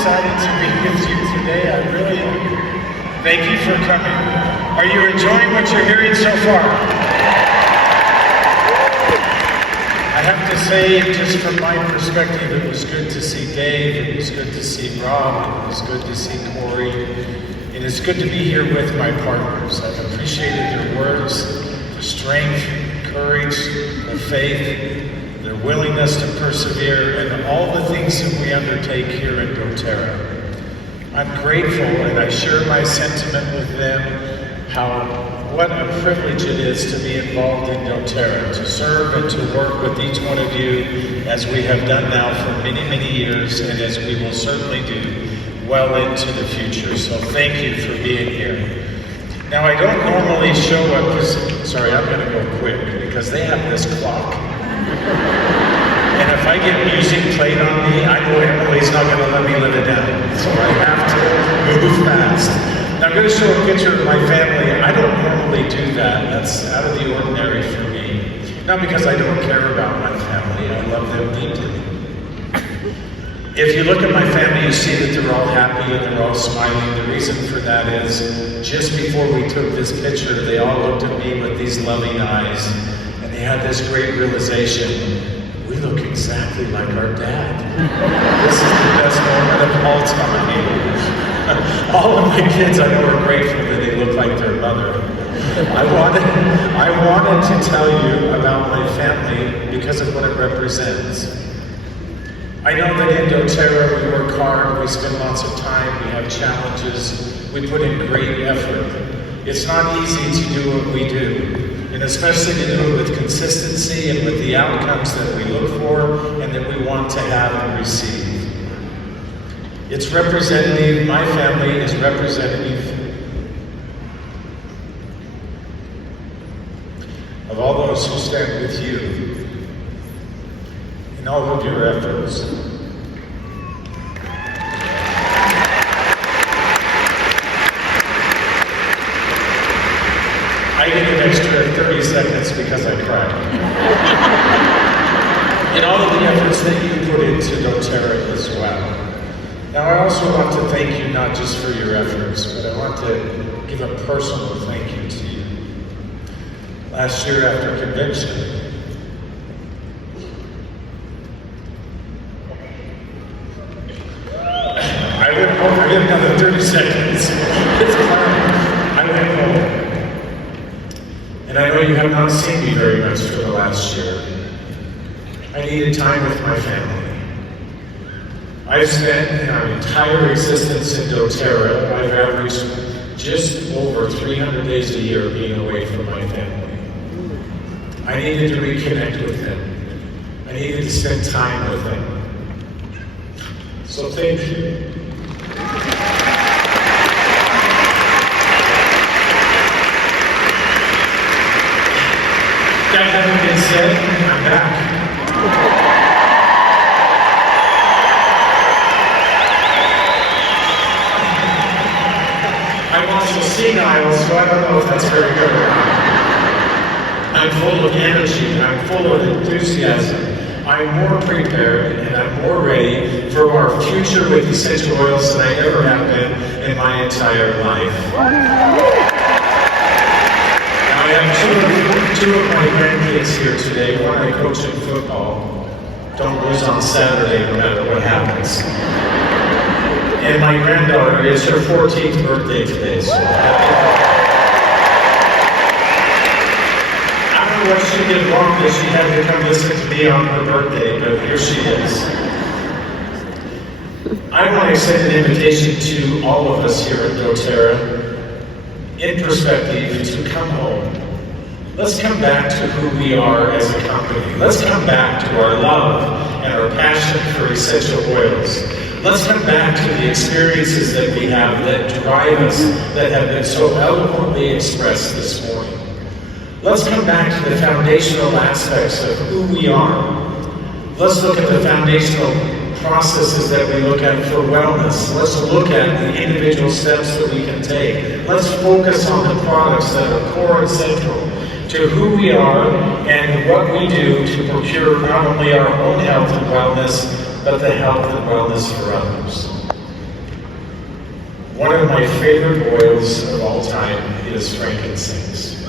excited to be with you today. I really am. Thank you for coming. Are you enjoying what you're hearing so far? I have to say, just from my perspective, it was good to see Dave, it was good to see Rob, it was good to see Corey, and it's good to be here with my partners. I've appreciated their words, the strength, courage, the faith, their willingness to persevere, and all the things that we undertake here at doTERRA. I'm grateful, and I share my sentiment with them, what a privilege it is to be involved in doTERRA, to serve and to work with each one of you as we have done now for many, many years, and as we will certainly do well into the future. So thank you for being here. Now, I don't normally show up, sorry, I'm going to go quick, because they have this clock. And if I get music played on me, I know Emily's not going to let me live it down. So I have to move fast. Now I'm going to show a picture of my family. I don't normally do that. That's out of the ordinary for me. Not because I don't care about my family. I love them deeply. If you look at my family, you see that they're all happy and they're all smiling. The reason for that is just before we took this picture, they all looked at me with these loving eyes. And they had this great realization, we look exactly like our dad. This is the best moment of all time. All of my kids, I know, are grateful that they look like their mother. I wanted to tell you about my family because of what it represents. I know that in doTERRA we work hard, we spend lots of time, we have challenges, we put in great effort. It's not easy to do what we do, and especially to do it with consistency and with the outcomes that we look for and that we want to have and receive. It's representative, my family is representative of all those who stand with you in all of your efforts. I get an extra 30 seconds because I cried. And all of the efforts that you put into doTERRA as well. Now I also want to thank you not just for your efforts, but I want to give a personal thank you to you. Last year after Convention, I went home. I have another 30 seconds. It's fine. I went home. And I know you have not seen me very much for the last year. I needed time with my family. I've spent our entire existence in doTERRA. I've averaged just over 300 days a year being away from my family. I needed to reconnect with them. I needed to spend time with them. So thank you. That having been said, I'm back. I'm also senile, so I don't know if that's very good or not. I'm full of energy, I'm full of enthusiasm. I'm more prepared and I'm more ready for our future with essential oils than I ever have been in my entire life. Now I have two of my grandkids here today. One I coach in football. Don't lose on Saturday no matter what happens. And my granddaughter, it's her 14th birthday today, so I don't know what she did wrong that she had to come listen to me on her birthday, but here she is. I want to extend an invitation to all of us here at doTERRA, in perspective, to come home. Let's come back to who we are as a company. Let's come back to our love and our passion for essential oils. Let's come back to the experiences that we have that drive us, that have been so eloquently expressed this morning. Let's come back to the foundational aspects of who we are. Let's look at the foundational processes that we look at for wellness. Let's look at the individual steps that we can take. Let's focus on the products that are core and central to who we are and what we do to procure not only our own health and wellness, but the health and wellness for others. One of my favorite oils of all time is frankincense.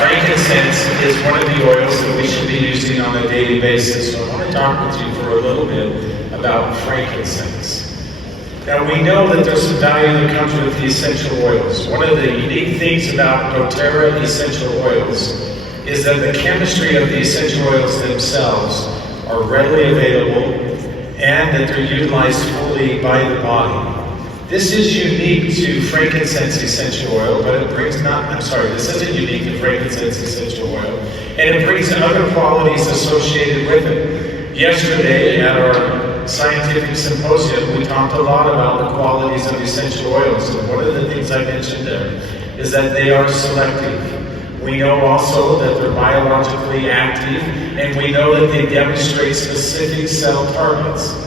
Frankincense is one of the oils that we should be using on a daily basis. So I want to talk with you for a little bit about frankincense. Now we know that there's some value that comes with the essential oils. One of the unique things about doTERRA essential oils is that the chemistry of the essential oils themselves are readily available and that they're utilized fully by the body. This is unique to frankincense essential oil, but it brings this isn't unique to frankincense essential oil, and it brings other qualities associated with it. Yesterday at our scientific symposium, we talked a lot about the qualities of essential oils, and one of the things I mentioned there is that they are selective. We know also that they're biologically active, and we know that they demonstrate specific cell targets.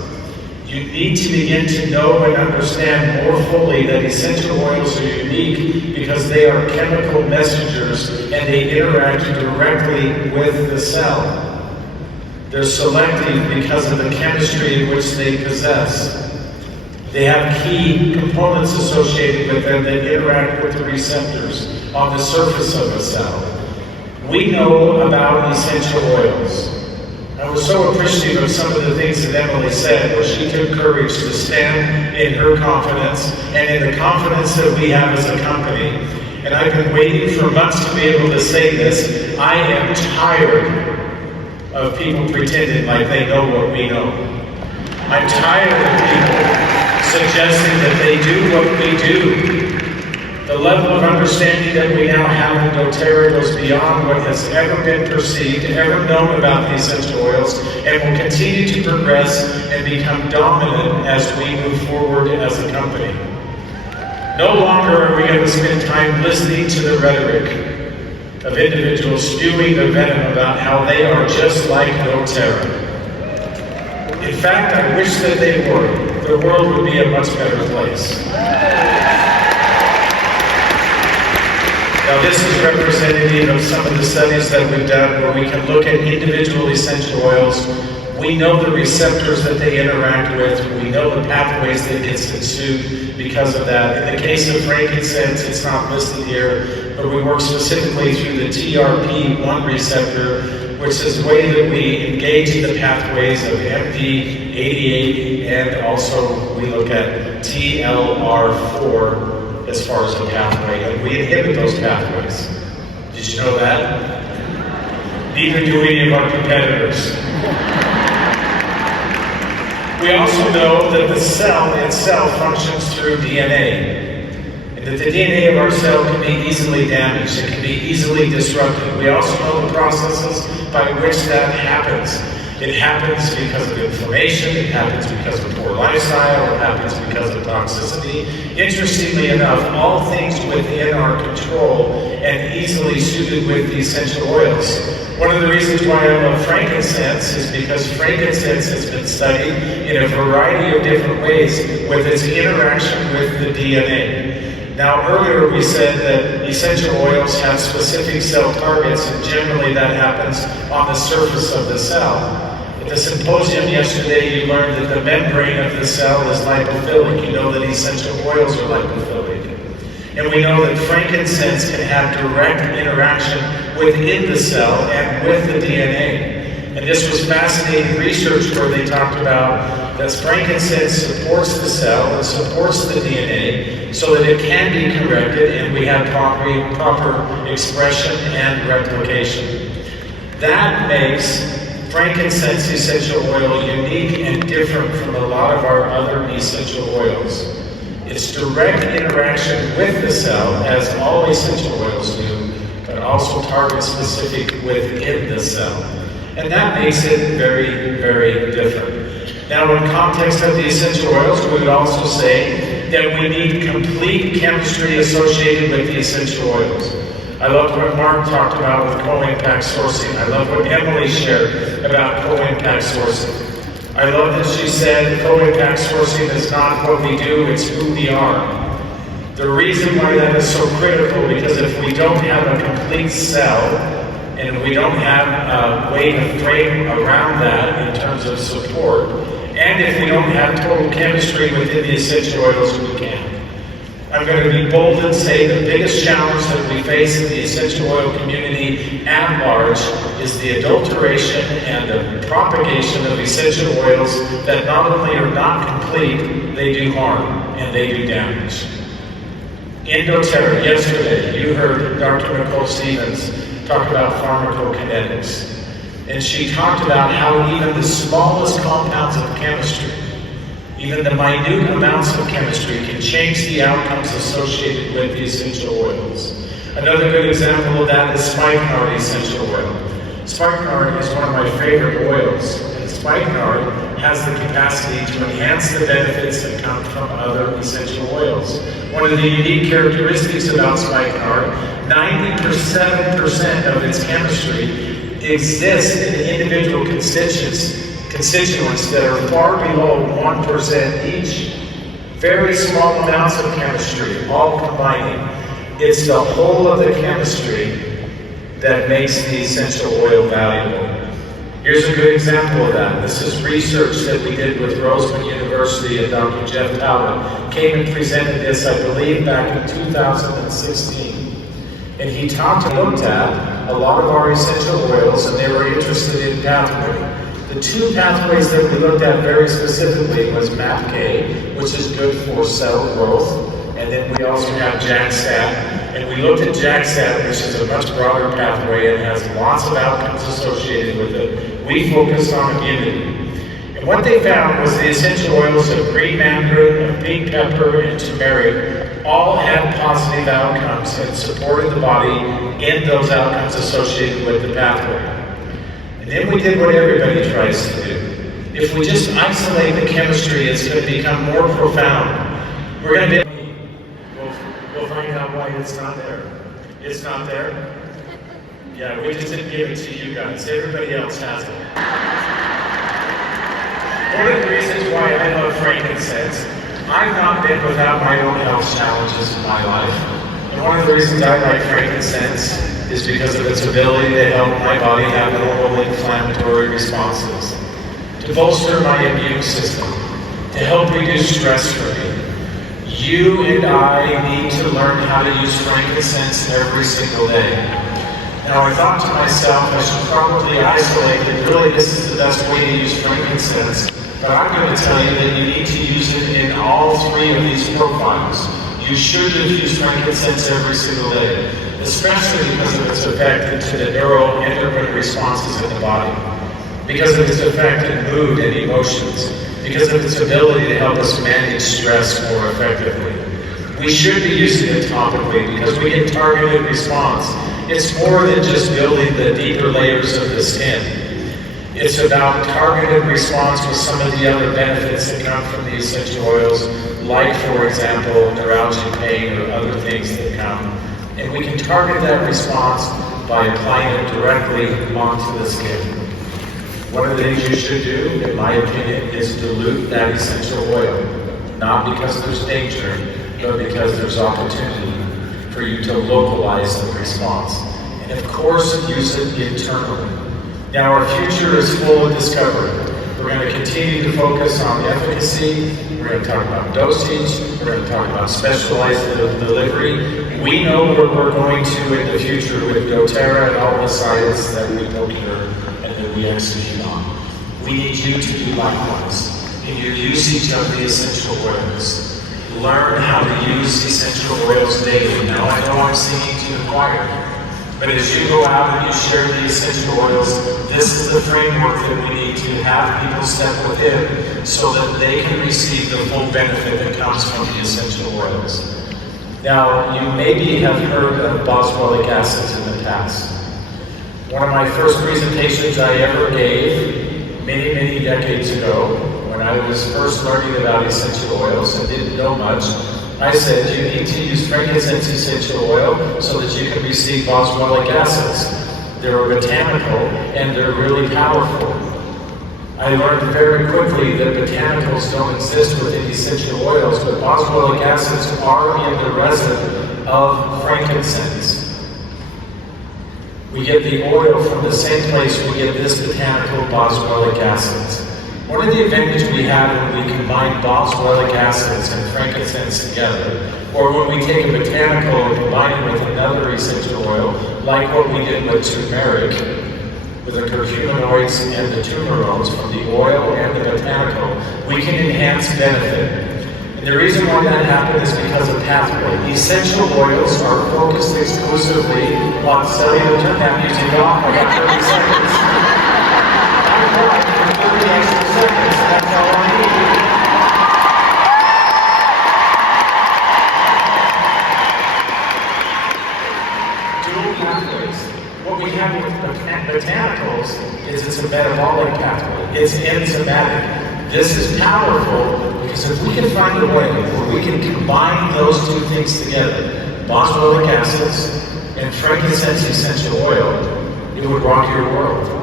You need to begin to know and understand more fully that essential oils are unique because they are chemical messengers and they interact directly with the cell. They're selective because of the chemistry in which they possess. They have key components associated with them that interact with the receptors on the surface of a cell. We know about essential oils. I was so appreciative of some of the things that Emily said, where she took courage to stand in her confidence and in the confidence that we have as a company. And I've been waiting for months to be able to say this. I am tired of people pretending like they know what we know. I'm tired of people suggesting that they do what we do. The level of understanding that we now have in doTERRA goes beyond what has ever been perceived, ever known about the essential oils, and will continue to progress and become dominant as we move forward as a company. No longer are we going to spend time listening to the rhetoric of individuals spewing their venom about how they are just like doTERRA. In fact, I wish that they were. The world would be a much better place. Now this is representative of some of the studies that we've done where we can look at individual essential oils. We know the receptors that they interact with. We know the pathways that get consumed because of that. In the case of frankincense, it's not listed here, but we work specifically through the TRP1 receptor, which is the way that we engage the pathways of MD88, and also we look at TLR4 as far as the pathway, and we inhibit those pathways. Did you know that? Neither do any of our competitors. We also know that the cell itself functions through DNA, and that the DNA of our cell can be easily damaged, it can be easily disrupted. We also know the processes by which that happens. It happens because of inflammation, it happens because of poor lifestyle, it happens because of toxicity. Interestingly enough, all things within our control and easily suited with the essential oils. One of the reasons why I love frankincense is because frankincense has been studied in a variety of different ways with its interaction with the DNA. Now earlier we said that essential oils have specific cell targets, and generally that happens on the surface of the cell. At the symposium yesterday you learned that the membrane of the cell is lipophilic. You know that essential oils are lipophilic. And we know that frankincense can have direct interaction within the cell and with the DNA. And this was fascinating research where they talked about that frankincense supports the cell and supports the DNA so that it can be corrected and we have proper expression and replication. That makes frankincense essential oil unique and different from a lot of our other essential oils. Its direct interaction with the cell, as all essential oils do, but also target specific within the cell. And that makes it very, very different. Now, in context of the essential oils, we would also say that we need complete chemistry associated with the essential oils. I loved what Mark talked about with co-impact sourcing. I love what Emily shared about co-impact sourcing. I love that she said co-impact sourcing is not what we do, it's who we are. The reason why that is so critical, because if we don't have a complete cell, and we don't have a way to frame around that in terms of support, And if we don't have total chemistry within the essential oils, we can. I'm going to be bold and say the biggest challenge that we face in the essential oil community at large is the adulteration and the propagation of essential oils that not only are not complete, they do harm and they do damage. In doTERRA, yesterday, you heard Dr. Nicole Stevens talk about pharmacokinetics. And she talked about how even the smallest compounds of chemistry, even the minute amounts of chemistry, can change the outcomes associated with the essential oils. Another good example of that is spikenard essential oil. Spikenard is one of my favorite oils, and spikenard has the capacity to enhance the benefits that come from other essential oils. One of the unique characteristics about spikenard, 97% of its chemistry exists in individual constituents that are far below 1% each. Very small amounts of chemistry, all combining. It's the whole of the chemistry that makes the essential oil valuable. Here's a good example of that. This is research that we did with Roseman University and Dr. Jeff Talbot. Came and presented this, I believe, back in 2016. And he looked at a lot of our essential oils, and they were interested in pathway. The two pathways that we looked at very specifically was MAPK, which is good for cell growth, and then we also have JAK-STAT. And we looked at JAK-STAT, which is a much broader pathway and has lots of outcomes associated with it. We focused on immunity. And what they found was the essential oils of green mandarin, of pink pepper, and turmeric all had positive outcomes and supported the body in those outcomes associated with the pathway. And then we did what everybody tries to do. If we just isolate the chemistry, it's going to become more profound. We're going to we'll find out why it's not there. It's not there? Yeah, we just didn't give it to you guys. Everybody else has it. One of the reasons why I love frankincense, I've not been without my own health challenges in my life. And one of the reasons I like frankincense is because of its ability to help my body have normal inflammatory responses, to bolster my immune system, to help reduce stress for me. You and I need to learn how to use frankincense every single day. Now I thought to myself, I should probably isolate it. Really, this is the best way to use frankincense. But I'm going to tell you that you need to use it in all three of these profiles. You should use frankincense every single day, especially because of its effect into the neuroendocrine responses in the body, because of its effect in mood and emotions, because of its ability to help us manage stress more effectively. We should be using it topically because we get targeted response. It's more than just building the deeper layers of the skin. It's about targeted response with some of the other benefits that come from the essential oils, like, for example, neuralgia pain or other things that come. And we can target that response by applying it directly onto the skin. One of the things you should do, in my opinion, is dilute that essential oil. Not because there's danger, but because there's opportunity for you to localize the response. And of course, use it internally. Now, our future is full of discovery. We're going to continue to focus on efficacy. We're going to talk about dosage. We're going to talk about specialized delivery. We know where we're going to in the future with doTERRA and all the science that we procure and that we execute on. We need you to do likewise in your usage of the essential oils. Learn how to use essential oils daily. Now, I know I'm singing to the choir. But as you go out and you share the essential oils, this is the framework that we need to have people step within so that they can receive the full benefit that comes from the essential oils. Now, you maybe have heard of boswellic acids in the past. One of my first presentations I ever gave many decades ago, when I was first learning about essential oils and didn't know much, I said you need to use frankincense essential oil so that you can receive boswellic acids. They're botanical and they're really powerful. I learned very quickly that botanicals don't exist within essential oils, but boswellic acids are in the resin of frankincense. We get the oil from the same place we get this botanical boswellic acids. One of the advantages we have when we combine boswellic acids and frankincense together, or when we take a botanical and combine it with another essential oil, like what we did with turmeric, with the curcuminoids and the turmerones from the oil and the botanical, we can enhance benefit. And the reason why that happened is because of pathway. Essential oils are focused exclusively on cellular music off. I got 30 seconds. I'm right. 30 extra seconds. That's all I need. Dual pathways. What we have with botanicals is it's a metabolic pathway. It's enzymatic. This is powerful because if we can find a way where we can combine those two things together, boswellic acids and frankincense essential oil, it would rock your world. Well,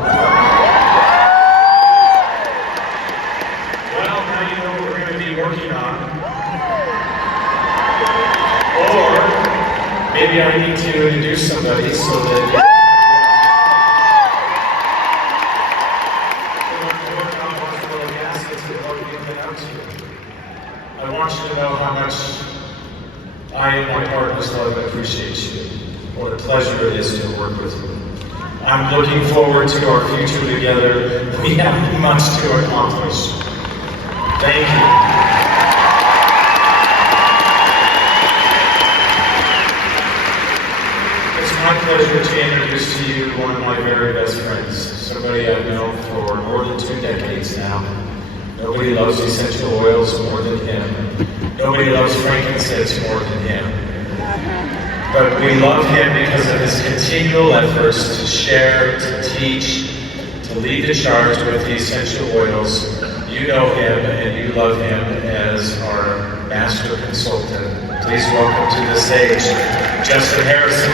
now you know what we're going to be working on. Or maybe I need to introduce somebody so that I want you to know how much I and my partners love and appreciate you. What a pleasure it is to work with you. I'm looking forward to our future together. We have much to accomplish. Thank you. It's my pleasure to introduce to you one of my very best friends, somebody I've known for more than 2 decades now. Nobody loves essential oils more than him. Nobody loves frankincense more than him. But we love him because of his continual efforts to share, to teach, to lead the charge with the essential oils. You know him and you love him as our master consultant. Please welcome to the stage, Justin Harrison.